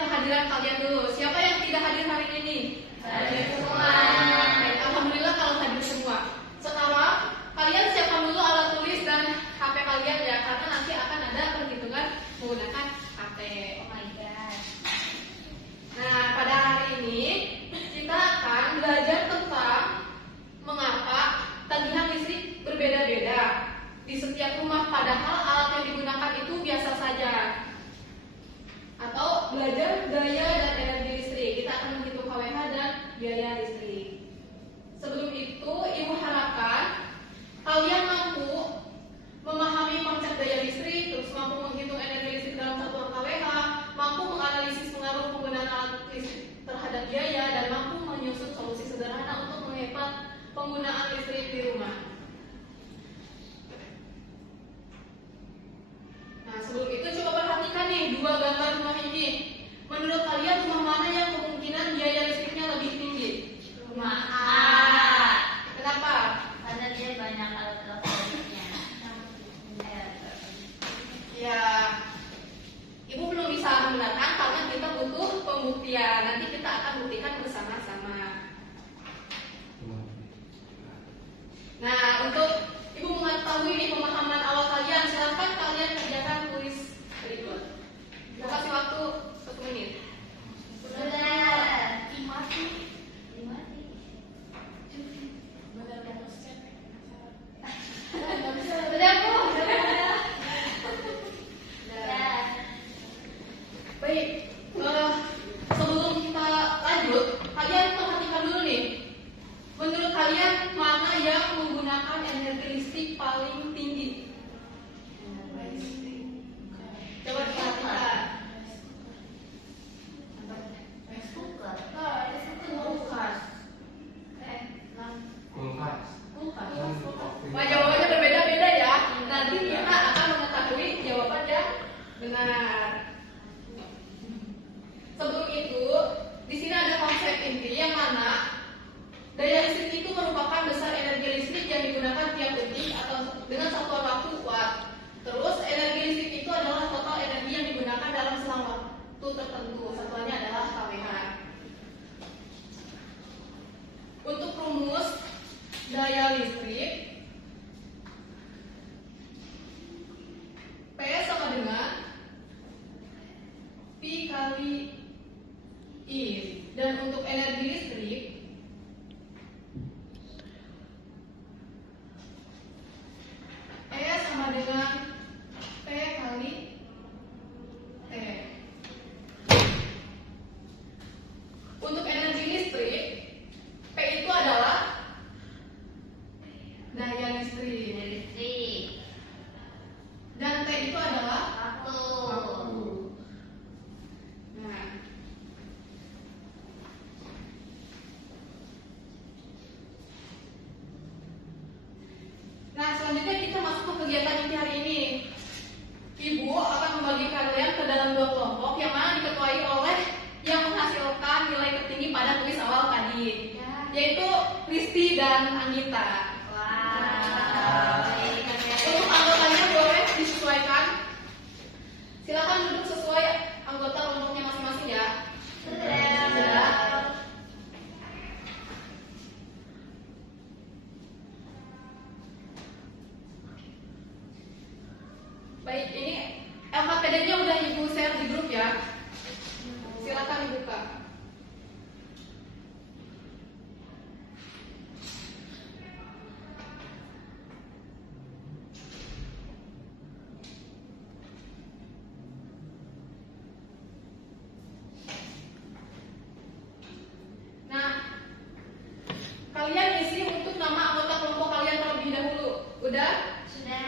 kehadiran kalian dulu. Siapa yang tidak hadir hari ini? Hadir semua. Baik, alhamdulillah kalau hadir semua. Sekarang kalian siapkan dulu alat tulis dan HP kalian ya, karena nanti akan ada perhitungan menggunakan HP. Oh my god. Nah, pada hari ini kita akan belajar tentang mengapa tagihan listrik berbeda-beda di setiap rumah, padahal alat yang digunakan itu biasa saja. Atau belajar daya dan energi listrik. Kita akan menghitung KWH dan biaya listrik. Sebelum itu, Ibu harapkan kalian mampu memahami konsep daya listrik, terus mampu menghitung energi listrik dalam satuan KWH, mampu menganalisis pengaruh penggunaan alat listrik terhadap biaya, dan mampu menyusun solusi sederhana untuk menghemat penggunaan listrik di rumah. Nah, sebelum itu coba perhatikan nih dua gambar rumah ini. Menurut kalian rumah mana yang kemungkinan biaya listriknya lebih tinggi? Rumah A. Kenapa? Karena dia banyak alat elektroniknya. Ya, Ibu belum bisa membenarkan karena kita butuh pembuktian. Nanti kita akan buktikan bersama-sama. Nah, untuk Ibu mengetahui nih pemahaman awal kalian, silakan kalian kerjakan tulis berikut. Kita kasih waktu 1 menit. Sudah. Dimati. Sudah, Bu. Baik, sebelum kita lanjut, kalian perhatikan dulu nih. Menurut kalian mana yang menggunakan energi listrik paling tinggi? Coba diperhatikan. Wah, jawabannya berbeda-beda ya. Nanti kita akan mengetahui jawaban yang benar. Sebelum itu, di sini ada konsep inti yang mana daya listrik itu merupakan besar energi listrik yang digunakan tiap detik atau dengan satuan waktu watt. Terus energi listrik itu adalah total energi yang digunakan dalam selang waktu tertentu. Satuannya adalah KWH. Untuk rumus daya listrik, P sama dengan P kali I. Dan untuk energi listrik, E sama dengan P kali T. Untuk energi listrik, P itu adalah daya listrik. Dan T itu adalah waktu. Nah, selanjutnya kita masuk ke kegiatan inti hari ini. Ibu akan membagi kalian ke dalam 2 kelompok yang mana diketuai oleh yang menghasilkan nilai tertinggi pada kuis awal tadi, yaitu Kristi dan Anggita. Untuk anggotanya boleh disesuaikan. Silakan duduk sesuai anggota kelompoknya masing-masing ya. Sudah. Baik, ini LKPD-nya udah Ibu share di grup ya. Silakan dibuka. Nah, kalian isi untuk nama anggota kelompok kalian terlebih dahulu. Udah? Sudah.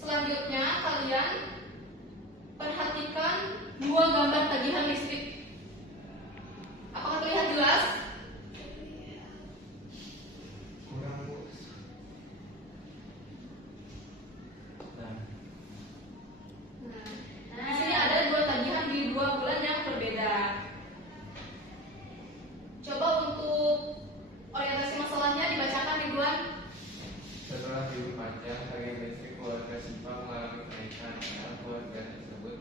Selanjutnya kalian perhatikan 2 gambar tagihan listrik. Apakah terlihat jelas? Nah, di sini ada 2 tagihan di 2 bulan yang berbeda. Coba untuk orientasi masalahnya dibacakan Ridwan.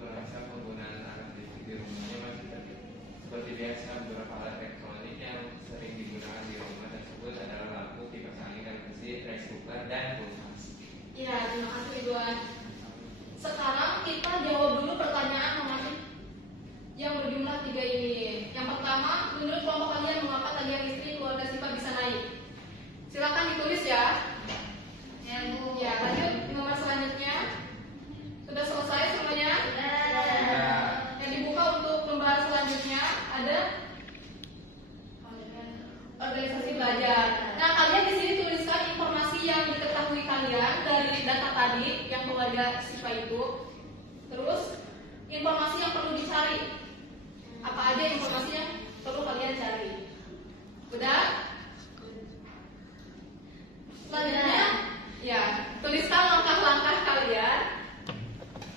merasa penggunaan alat listrik di rumahnya masih terbiasa. Seperti biasa, beberapa alat elektronik yang sering digunakan di rumah tersebut adalah lampu, kipas angin, televisi, rice cooker, dan kulkas. Ya, terima kasih Ridwan. Sekarang kita jawab dulu pertanyaan yang berjumlah 3 ini. Yang pertama, menurut kelompok kalian mengapa tagihan listrik keluarga Siva bisa naik? Silakan ditulis ya. Ya, Bu. Ya, lanjut nomor selanjutnya. Sudah selesai semuanya? Yang dibuka untuk lembar selanjutnya ada organisasi belajar. Nah, kalian di sini tuliskan informasi yang diketahui kalian dari data tadi yang keluarga Siva itu. Terus informasi yang perlu dicari. Apa aja informasi yang perlu kalian cari? Udah? Selanjutnya, ya, tuliskan langkah-langkah kalian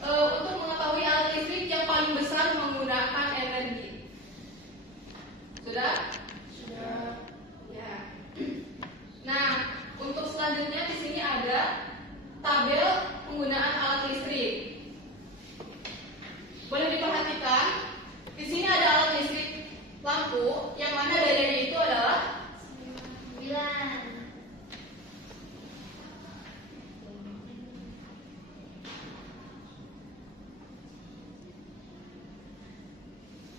untuk mengetahui alat listrik yang paling besar menggunakan energi. Sudah? Sudah. Ya. Nah, untuk selanjutnya di sini ada tabel penggunaan alat listrik. Boleh diperhatikan, di sini ada alat listrik lampu yang mana dayanya itu adalah 9.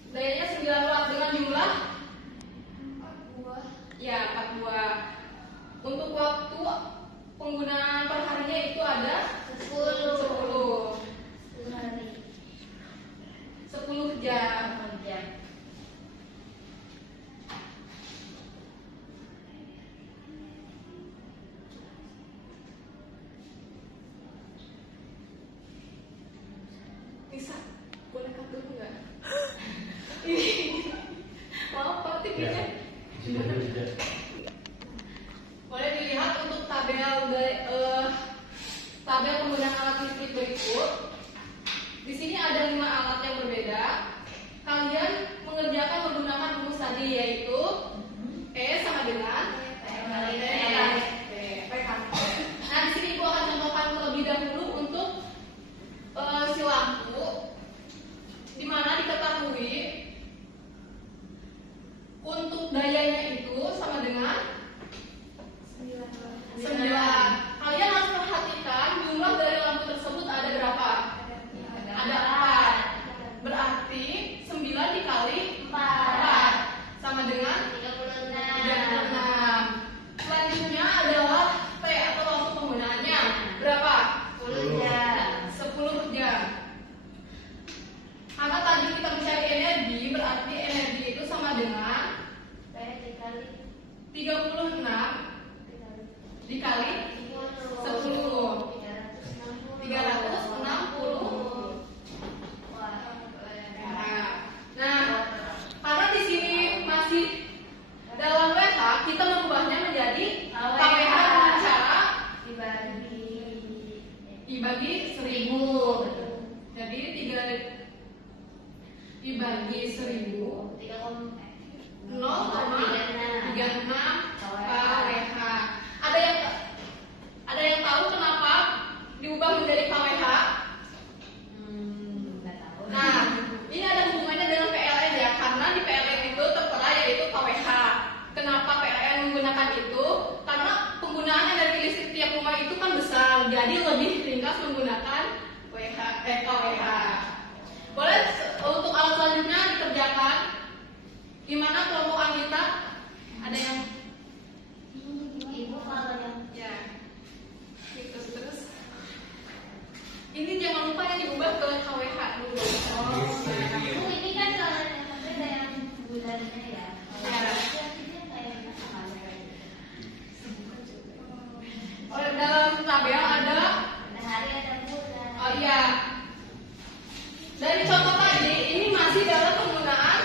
dayanya 9 watt dengan jumlah 42. Ya, 42. Untuk waktu penggunaan perharinya itu ada 10 hari. 10 jam. Jam. Bisa, boleh cut dulu nggak? Ini, maaf Pak, TV-nya. Boleh dilihat untuk tabel penggunaan alat listrik berikut. Di sini ada 5 alat yang berbeda. Kalian mengerjakan menggunakan rumus tadi, yaitu E sama dengan P kali P. Nah, di sini Ibu akan contohkan terlebih dahulu untuk si lampu, di mana diketahui untuk dayanya itu sama dengan 9. Kalian harus perhatikan jumlah dari lampu tersebut ada berapa? Ada 4. Berarti 9 dikali 4 sama dengan 36. Selanjutnya adalah T atau waktu penggunaannya. Berapa? 10 jam. Karena tadi kita mencari energi, berarti energi itu sama dengan 36 dikali 10. 360. Nah, karena di sini masih dalam WH, kita merubahnya menjadi KWH dengan cara dibagi 1000. Jadi 3 dibagi 1000 0,36 KWH. Ada yang tahu kenapa diubah menjadi KWH? Nah, ini ada hubungannya dengan PLN ya, karena di PLN itu tertera yaitu KWH. Kenapa PLN menggunakan itu? Karena penggunaan energi listrik tiap rumah itu kan besar, jadi lebih ringkas menggunakan KWH. Boleh untuk alat selanjutnya dikerjakan. Gimana kelompok Anggita? Ada yang Ibu kalau yang ya? Terus. Ini jangan lupa yang diubah ke KWH dulu. Bu, ini kan kalau yang sampai ada yang bulannya ya. Dalam tabel ada. Hari ada bulan. Oh iya. Dari contoh tadi, ini masih dalam penggunaan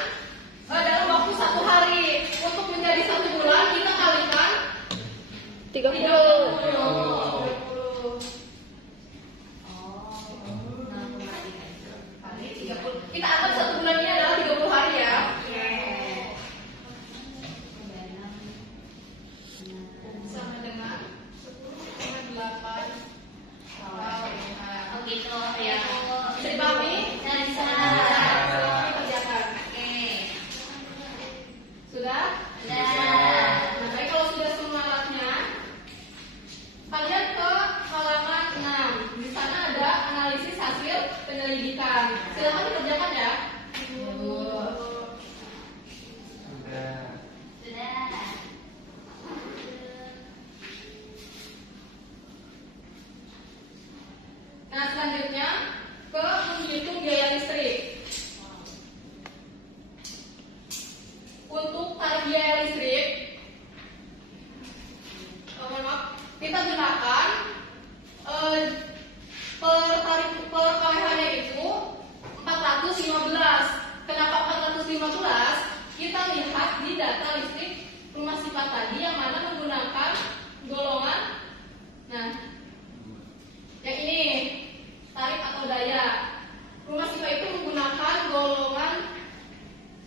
dalam waktu 1 hari. Untuk menjadi 1 bulan kita kalikan 30. Kali 30. Kita anggap 1 bulan ini adalah 30 hari ya. Sama dengan 10,8 KWH. Oh gitu ya. Bisa dipahami? Nah, Nah, selanjutnya ke menghitung biaya listrik. Untuk tarif biaya listrik, kita gunakan per kWh-nya itu 415. Kenapa 415? Kita lihat di data listrik rumah sifat tadi yang mana menggunakan golongan, nah, yang ini tarif atau daya. Rumah sifat itu menggunakan golongan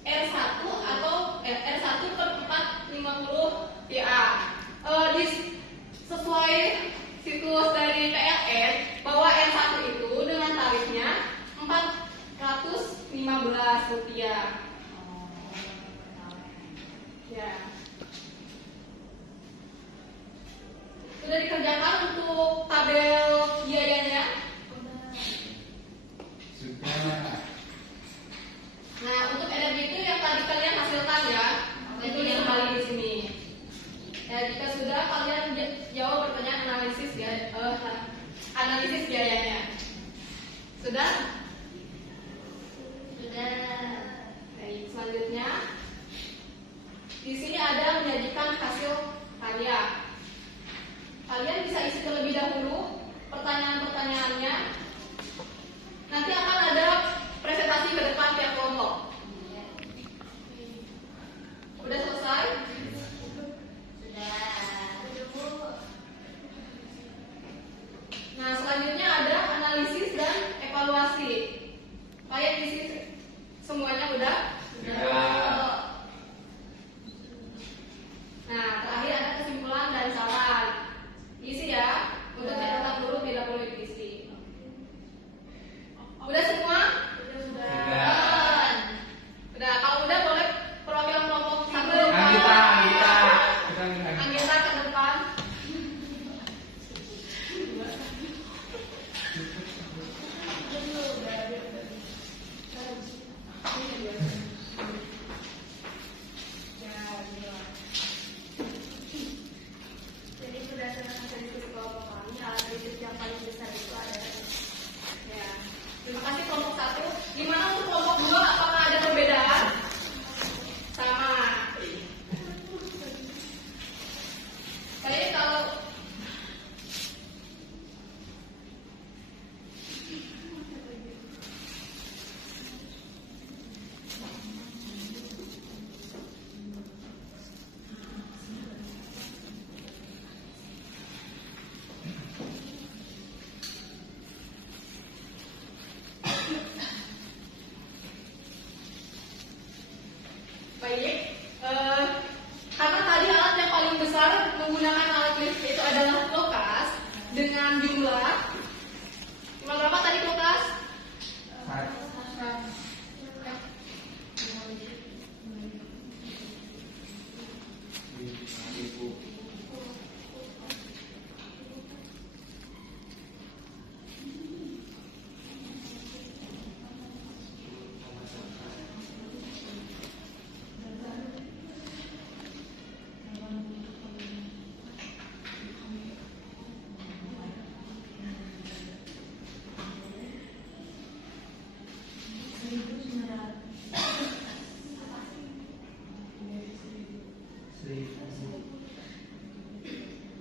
R1 atau R1 per 450 PA. Sesuai siklus dari PLN bahwa R1 itu dengan tarifnya Rp415. Ya. Sudah dikerjakan untuk tabel biayanya? Sudah. Nah, untuk energi itu yang tadi kalian hasilkan ya, ditulis kembali di sini. Ya, jika sudah kalian jawab pertanyaan analisis ya, analisis biayanya. Sudah? Sudah. Baik, selanjutnya di sini ada menyajikan hasil karya. Kalian bisa isi terlebih dahulu pertanyaan-pertanyaannya. Nanti akan ada presentasi ke depan tiap kelompok. Udah selesai? Nah, selanjutnya ada analisis dan evaluasi. Kalian isi semuanya udah? Sudah. Nah, terakhir ada kesimpulan dan saran. Isi ya, untuk catatan dulu tidak perlu diisi. Udah semua? Sudah. Udah, kalau udah boleh perwakilan kelompok satu. Anggita. Anggita ke depan. Jadi berdasarkan hasil diskusi kelompok kami, alat listrik yang paling besar itu adalah Ya. Terima kasih kelompok satu. Gimana untuk kelompok dua? Apakah ada perbedaan? Sama. Kayaknya kalau baik, karena tadi alat yang paling besar menggunakan alat listrik itu adalah kulkas dengan jumlah berapa tadi kulkas? 5.000.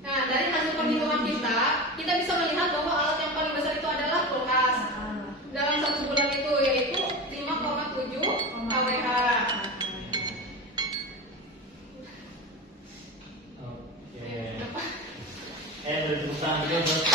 Nah, dari hasil perhitungan kita bisa melihat bahwa alat yang paling besar itu adalah kulkas. Dalam satu bulan itu yaitu 5,7 kWh. Oke. Udah tepuk tangan juga buat